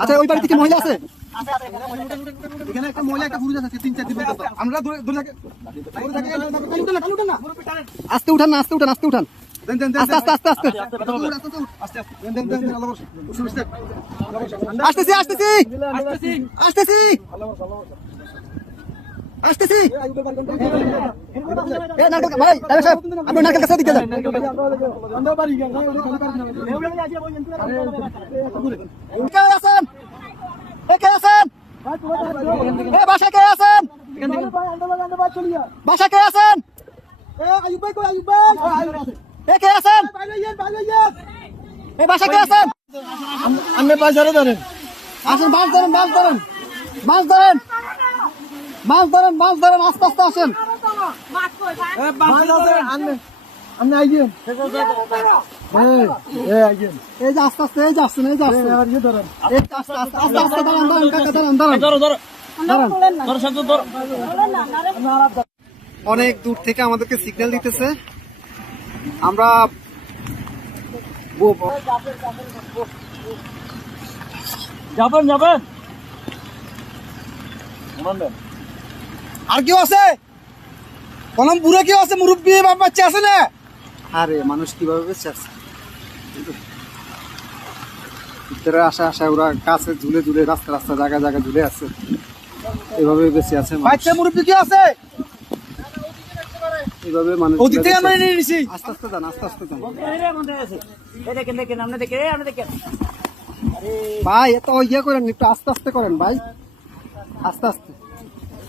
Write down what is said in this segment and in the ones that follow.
আচ্ছা ওই বাড়িতে কি মহিলা আছে? এখানে একটা মহিলা একটা পুরুষ আছে তিন চার দিন আমরা না। আস্তে উঠান না আস্তে উঠান আস্তে উঠান। দেন, দেন, দেন, আস্তে আস্তে আস্তে আস্তে। আস্তে আস্তে দেন, দেন, দেন, দেন, আল্লাহ বর্ষা। উঠুন, উঠুন। আসতেছি আসতেছি আসতেছি। আসতেছি। ভাই সাহেব আপনি নারকেল দিকে যান। কে আছেন? এ কে আছেন? বাসা কে আছেন? বাসা কে আছেন? এ কে আছেন? বাসা কে আছেন? আপনি ধরেন। আসেন মাছ ধরেন মাছ ধরেন। মাছ ধরেন। মাছ ধরেন মাছ ধরেন আস্তে আস্তে আসেন। আপনি আইগেন এই যে আস্তে আস্তে এই যে আসছেন এই যে আসছেন। আর ধরেন। এই যে আস্তে আস্তে আস্তে আস্তে দাঁড়ান দাঁড়ান কাকা দাঁড়ান দাঁড়ান দাঁড়ান অনেক দূর থেকে আমাদেরকে সিগন্যাল দিতেছে। আমরা যাবেন যাবেন। আর কেউ আছে? কলম বুড়ো কেউ আছে? মুরব্বী বাপ বাচ্চা আছে না? আরে মানুষ কীভাবে বেঁচে আছে? ভিতরে আসা আসা ওরা কাছে ঝুলে ঝুলে রাস্তা রাস্তা জায়গা জায়গা ঝুলে আছে। এভাবে বেঁচে আছে। বাচ্চা মুরব্বী কেউ আছে? এভাবে মানুষ ওদিক আমরা নিয়ে নিছি আস্তে আস্তে যান আস্তে আস্তে যান। ভাই এত ইয়ে করেন একটু আস্তে আস্তে করেন ভাই। আস্তে আস্তে।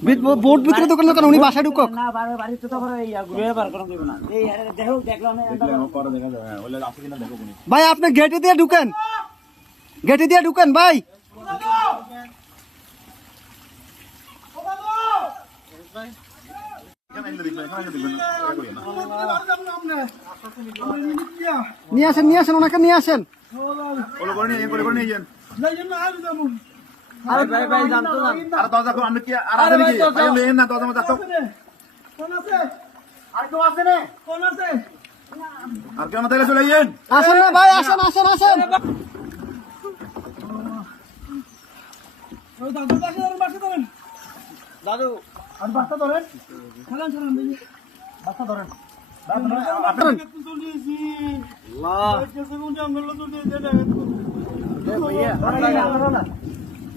বিট- বোট ভিতরে দোকান দোকান উনি বাসায় ঢুকক। না বাড়ি তো ঘুরে বার করা যাবে না। এই আরে দেখো দেখলাম ভাই আপনি গেটে দিয়ে ঢুকেন। গেটে দিয়ে ঢুকেন ভাই। নিয়ে আসেন নিয়ে আসেন ওনাকে নিয়ে আসেন। আরে ভাই ভাই জানতো না। আর দরজা খুলে আপনি কি আর আছে নাকি ভাই লেন না দরজা মধ্যে আসো আর কেউ আমাদের চলে যান আসেন না ভাই আসেন আসেন আসেন। দাদু। ওনারা সেট করে আইও না দাদা আইও না আগে আপনি এটা ধরেন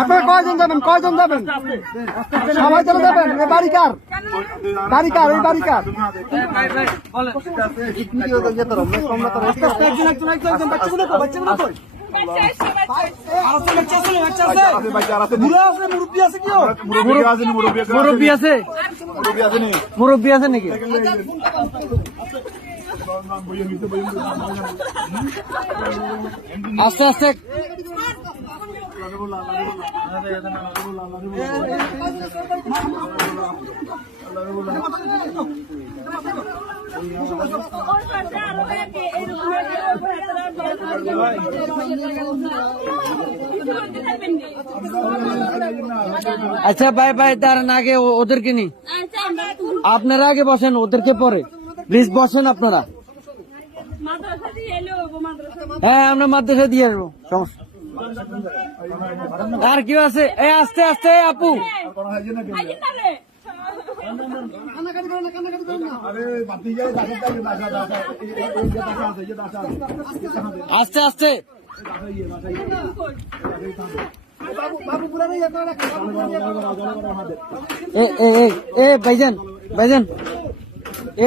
আপনারা কয়জন যাবেন কয়জন যাবেন সবাই চলে যাবেন এ বাড়ি কার বাড়ি মুরব্বী আছে নাকি আস্তে আস্তে। আচ্ছা ভাই ভাই দাঁড়ান আগে ওদেরকে নি আপনারা আগে বসেন ওদেরকে পরে। প্লিজ বসেন আপনারা। হ্যাঁ আমরা মাদ্রাসা দিয়ে আসব। সমস্যা। আর কি আছে? এই আস্তে আস্তে আপু। আস্তে আস্তে। এ এ এ এ, ভাইজান ভাইজান। এ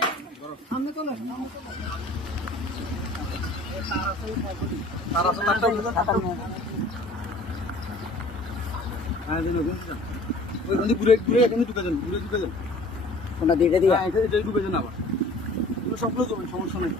দিয়ে দিয়ে সবগুলো জমি সমস্যা নেই।